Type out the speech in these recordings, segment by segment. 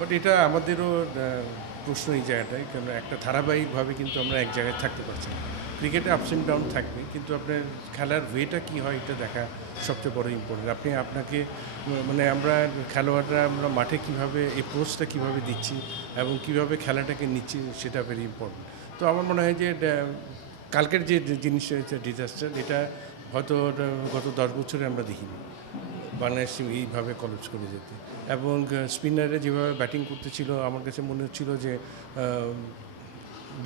But এটা আমাদেরও প্রশ্ন এই জায়গাটায় কেন একটা ধারাবাহিকভাবে কিন্তু আমরা এক জায়গায় থাকতে পারছি না। ক্রিকেটে আপস অ্যান্ড ডাউন থাকবে, কিন্তু আপনার খেলার ওয়েটা কী হয় এটা দেখা সবচেয়ে বড় ইম্পর্টেন্ট আপনি আপনাকে মানে আমরা খেলোয়াড়রা আমরা মাঠে কীভাবে এপ্রোচটা কীভাবে দিচ্ছি এবং কীভাবে খেলাটাকে নিচ্ছি সেটা ভেরি ইম্পর্টেন্ট তো আমার মনে হয় যে কালকের যে জিনিস হয়েছে ডিজাস্টার এটা হয়তো গত দশ বছরে আমরা দেখিনি। বাংলাদেশ টিম এইভাবে কলেজ করে যেতে। এবং স্পিনারে যেভাবে ব্যাটিং করতেছিল, আমার কাছে মনে হচ্ছিল যে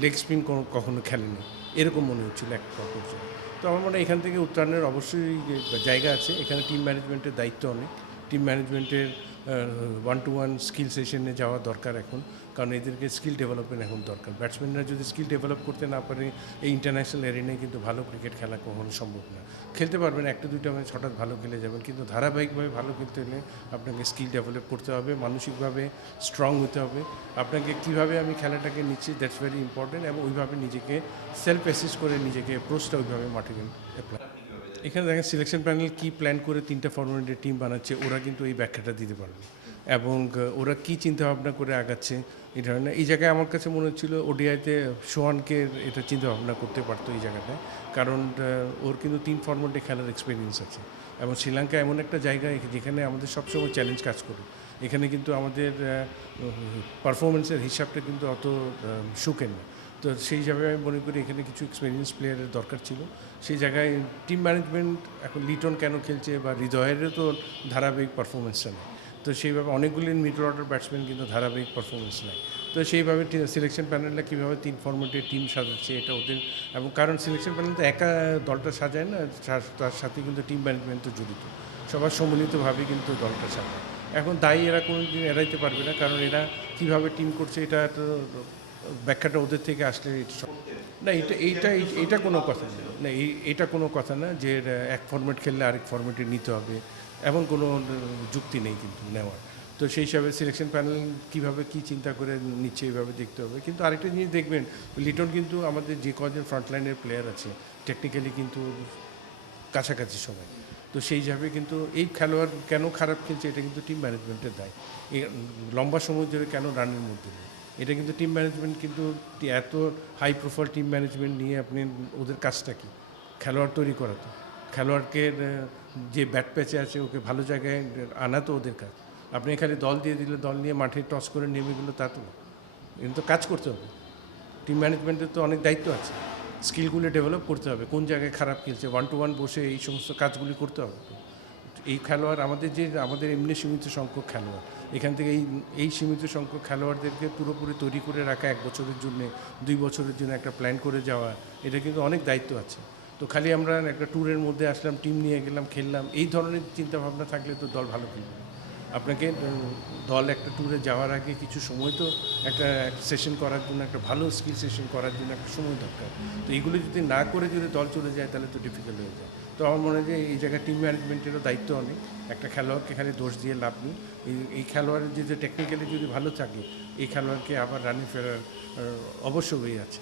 লেগ স্পিন কখনো খেলেনি। এরকম মনে হচ্ছিল এক পর্যায়ে। তো আমার মনে এখান থেকে উত্তরণের অবশ্যই জায়গা আছে। এখানে টিম ম্যানেজমেন্টের দায়িত্ব অনেক। টিম ম্যানেজমেন্টের ওয়ান টু ওয়ান স্কিল সেশনে যাওয়া দরকার এখন, কারণ এদেরকে স্কিল ডেভেলপমেন্ট এখন দরকার। ব্যাটসম্যানরা যদি স্কিল ডেভেলপ করতে না পারে, এই ইন্টারন্যাশনাল এরিনায় কিন্তু ভালো ক্রিকেট খেলা কখনো সম্ভব না। খেলতে পারবেন, একটা দুইটা ম্যাচ হঠাৎ ভালো খেলে যাবেন, কিন্তু ধারাবাহিকভাবে ভালো খেলতে হলে আপনাকে স্কিল ডেভেলপ করতে হবে, মানসিকভাবে স্ট্রং হতে হবে। আপনাকে কীভাবে আমি খেলাটাকে নিচ্ছি দ্যাটস ভেরি ইম্পর্টেন্ট এবং ওইভাবে নিজেকে সেলফ অ্যাসিস করে নিজেকে অ্যাপ্রোচটা ওইভাবে মাঠে অ্যাপ্লাই এখানে দেখেন সিলেকশন প্যানেল কি প্ল্যান করে তিনটা ফর্মেটের টিম বানাচ্ছে, ওরা কিন্তু এই ব্যাখ্যাটা দিতে পারবে। এবং ওরা কি চিন্তা ভাবনা করে আগাচ্ছে, এই ধরনের, এই জায়গায় আমার কাছে মনে হচ্ছিল ওডিআইতে সোহানকে এটা চিন্তা ভাবনা করতে পারতো এই জায়গাটায়। কারণ ওর কিন্তু তিন ফর্মেটে খেলার এক্সপিরিয়েন্স আছে। এবং শ্রীলঙ্কা এমন একটা জায়গা যেখানে আমাদের সবসময় চ্যালেঞ্জ কাজ করে। এখানে কিন্তু আমাদের পারফরমেন্সের হিসাবটা কিন্তু অত সুখের না। তো সেই হিসাবে আমি মনে করি এখানে কিছু এক্সপিরিয়েন্স প্লেয়ারের দরকার ছিল। সেই জায়গায় টিম ম্যানেজমেন্ট এখন লিটন কেন খেলছে বা হৃদয়েরও তো ধারাবাহিক পারফরমেন্সটা নেই। তো সেইভাবে অনেকগুলি মিডল অর্ডার ব্যাটসম্যান কিন্তু ধারাবাহিক পারফরমেন্স নেয়। তো সেইভাবে সিলেকশন প্যানেলটা কীভাবে তিন ফর্মেটে টিম সাজাচ্ছে এটা ওদের এবং কারণ সিলেকশন প্যানেল তো একা দলটা সাজায় না, তার- সাথে কিন্তু টিম ম্যানেজমেন্ট তো জড়িত। সবার সম্মিলিতভাবে কিন্তু দলটা সাজায়। এখন দায়ী এরা কোনো দিন এড়াইতে পারবে না, কারণ এরা কীভাবে টিম করছে এটা তো ব্যাখ্যাটা ওদের থেকে আসলে না, এটা, এইটা এটা কোনো কথা না। না এটা কোনো কথা না যে এক ফর্মেট খেললে আরেক ফর্মেটে নিতে হবে। এমন কোনো যুক্তি নেই কিন্তু নেওয়ার। তো সেই হিসাবে সিলেকশন প্যানেল কীভাবে কী চিন্তা করে নিচ্ছে এইভাবে দেখতে হবে। কিন্তু আরেকটা জিনিস দেখবেন লিটন কিন্তু আমাদের যে কজন ফ্রন্টলাইনের প্লেয়ার আছে টেকনিক্যালি কিন্তু কাছাকাছি সবাই তো সেই হিসাবে কিন্তু এই খেলোয়াড় কেন খারাপ খেলছে, এটা কিন্তু টিম ম্যানেজমেন্টের দায়। লম্বা সময় ধরে কেন রানের মধ্যে নেই? এটা কিন্তু টিম ম্যানেজমেন্ট কিন্তু এত হাই প্রোফাইল টিম ম্যানেজমেন্ট নিয়ে আপনি ওদের কাজটা কি? খেলোয়াড় তৈরি করা তো। খেলোয়াড়কে যে ব্যাট প্যাচে আছে, ওকে ভালো জায়গায় আনা তো ওদের কাজ। আপনি খালি দল দিয়ে দিলে, দল নিয়ে মাঠে টস করে নেমে গেলো, তা তো কিন্তু কাজ করতে হবে। টিম ম্যানেজমেন্টের তো অনেক দায়িত্ব আছে। স্কিলগুলো ডেভেলপ করতে হবে। কোন জায়গায় খারাপ খেলছে ওয়ান টু ওয়ান বসে এই সমস্ত কাজগুলি করতে হবে। এই খেলোয়াড়, আমাদের যে, আমাদের এমনি সীমিত সংখ্যক খেলোয়াড়, এখান থেকে এই এই সীমিত সংখ্যক খেলোয়াড়দেরকে পুরোপুরি তৈরি করে রাখা এক বছরের জন্য, দুই বছরের জন্য একটা প্ল্যান করে যাওয়া, এটা কিন্তু অনেক দায়িত্ব আছে। তো খালি আমরা একটা ট্যুরের মধ্যে আসলাম টিম নিয়ে গেলাম, খেললাম, এই ধরনের চিন্তা ভাবনা থাকলে তো দল ভালো খেলবে। আপনাকে দল একটা ট্যুরে যাওয়ার আগে কিছু সময় তো একটা সেশন করার জন্য, একটা ভালো স্কিল সেশন করার জন্য একটা সময় দরকার। তো এইগুলো যদি না করে যদি দল চলে যায়, তাহলে তো ডিফিকাল্ট হয়ে যায়। তো আমার মনে হয় যে এই জায়গায় টিম ম্যানেজমেন্টেরও দায়িত্ব অনেক। একটা খেলোয়াড়কে এখানে দোষ দিয়ে লাভ নেই। এই এই খেলোয়াড়ের যদি টেকনিক্যালি যদি ভালো থাকে, এই খেলোয়াড়কে আবার রানে ফেরার অবশ্য হয়ে আছে।